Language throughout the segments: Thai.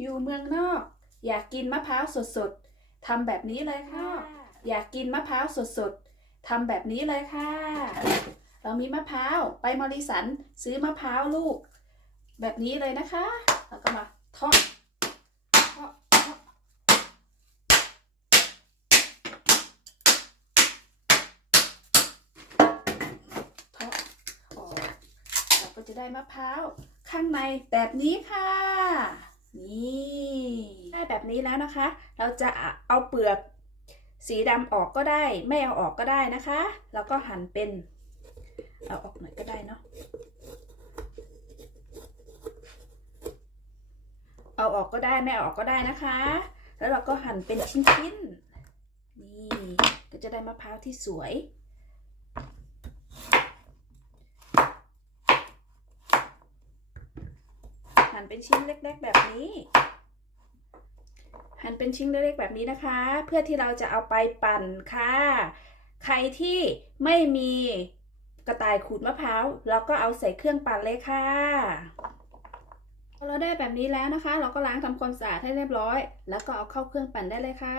อยู่เมืองนอก อยากกินมะพร้าวสดๆทำแบบนี้เลยค่ะ อยากกินมะพร้าวสดๆทำแบบนี้เลยค่ะ เรามีมะพร้าวไปมอริสันซื้อมะพร้าวลูก แบบนี้เลยนะคะ แล้วก็มาทอดทอดทอดทอดออกเราก็จะได้มะพร้าวข้างในแบบนี้ค่ะ นี่ได้แบบนี้แล้วนะคะ เราจะเอาเปลือกสีดำออกก็ได้ ไม่เอาออกก็ได้นะคะ แล้วก็หั่นเป็นเอาออกหน่อยก็ได้เนาะเอาออกก็ได้ไม่เอาออกก็ได้นะคะ แล้วเราก็หั่นเป็นชิ้นๆนี่ก็จะได้มะพร้าวที่สวย หั่นเป็นชิ้นเล็ก ๆ แบบนี้ หั่นเป็นชิ้นเล็กๆแบบนี้นะคะ เพื่อที่เราจะเอาไปปั่นค่ะ ใครที่ไม่มีกระต่ายขูดมะพร้าวเราก็เอาใส่เครื่องปั่นเลยค่ะเราได้แบบนี้แล้วนะคะ เราก็ล้างทำความสะอาดให้เรียบร้อย แล้วก็เอาเข้าเครื่องปั่นได้เลยค่ะ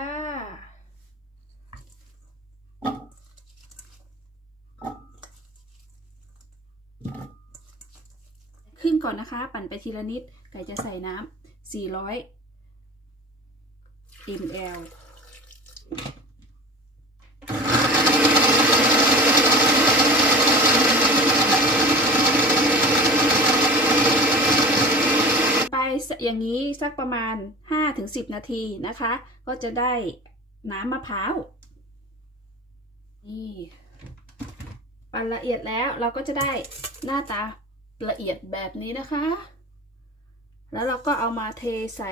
ขึ้น ก่อนนะคะ ปั่นไปทีละนิด ไก่จะใส่น้ำ400 ml ไปอย่างนี้สักประมาณ 5-10 นาทีนะคะ ก็จะได้น้ำมะพร้าว นี่ ปั่นละเอียดแล้วเราก็จะได้หน้าตา ละเอียดแบบนี้นะคะ แล้วเราก็เอามาเทใส่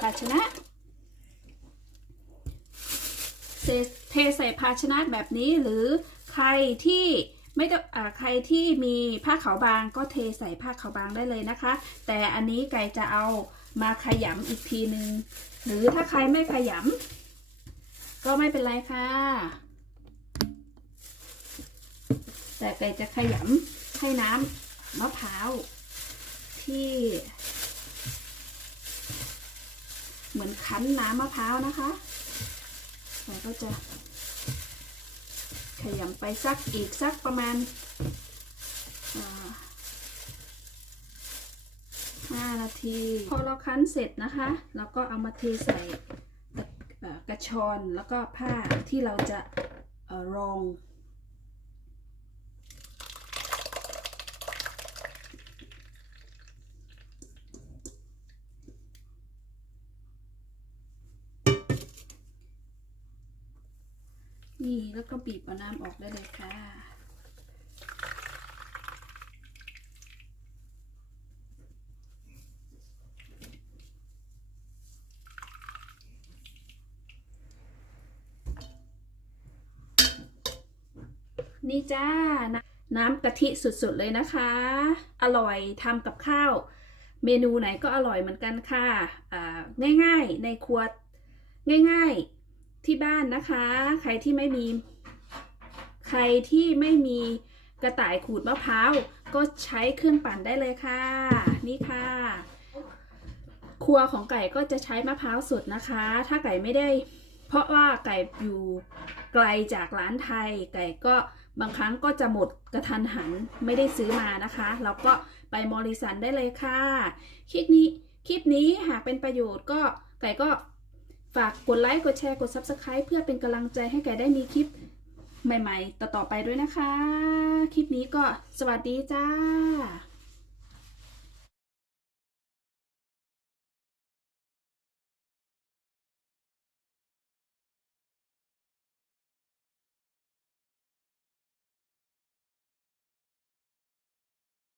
ภาชนะเทเทใส่ภาชนะแบบนี้หรือใครที่ไม่ต้องใครที่มีผ้าขาวบางก็เทใส่ผ้าขาวบางได้เลยนะคะ แต่อันนี้ไก่จะเอามาขยำอีกทีนึง หรือถ้าใครไม่ขยำก็ไม่เป็นไรค่ะ แต่ไก่จะขยำให้น้ำ มะพร้าวที่ เหมือนคั้นน้ำมะพร้าวนะคะเราก็จะขยำไปสักอีกสักประมาณห้านาที พอเราคั้นเสร็จนะคะ เราก็เอามาเทใส่กระชอนแล้วก็ผ้าที่เราจะรอง นี่แล้วก็บีบเอาน้ำออกได้เลยค่ะ นี่จ้า น้ำกะทิสุดๆเลยนะคะ อร่อยทำกับข้าว เมนูไหนก็อร่อยเหมือนกันค่ะง่ายๆในครัวง่ายๆ ที่บ้านนะคะ ใครที่ไม่มี ใครที่ไม่มีกระต่ายขูดมะพร้าวก็ใช้เครื่องปั่นได้เลยค่ะ นี่ค่ะ ครัวของไก่ก็จะใช้มะพร้าวสดนะคะ ถ้าไก่ไม่ได้ เพราะว่าไก่อยู่ไกลจากร้านไทย ไก่ก็บางครั้งก็จะหมดกระทันหันไม่ได้ซื้อมานะคะเราก็ไปมอริสันได้เลยค่ะ คลิปนี้คลิปนี้หากเป็นประโยชน์ก็ไก่ก็ ฝากกดไลค์ กดแชร์ กด Subscribe เพื่อเป็นกำลังใจให้แก่ได้มีคลิปใหม่ๆ ต่อๆไปด้วยนะคะ คลิปนี้ก็สวัสดีจ้า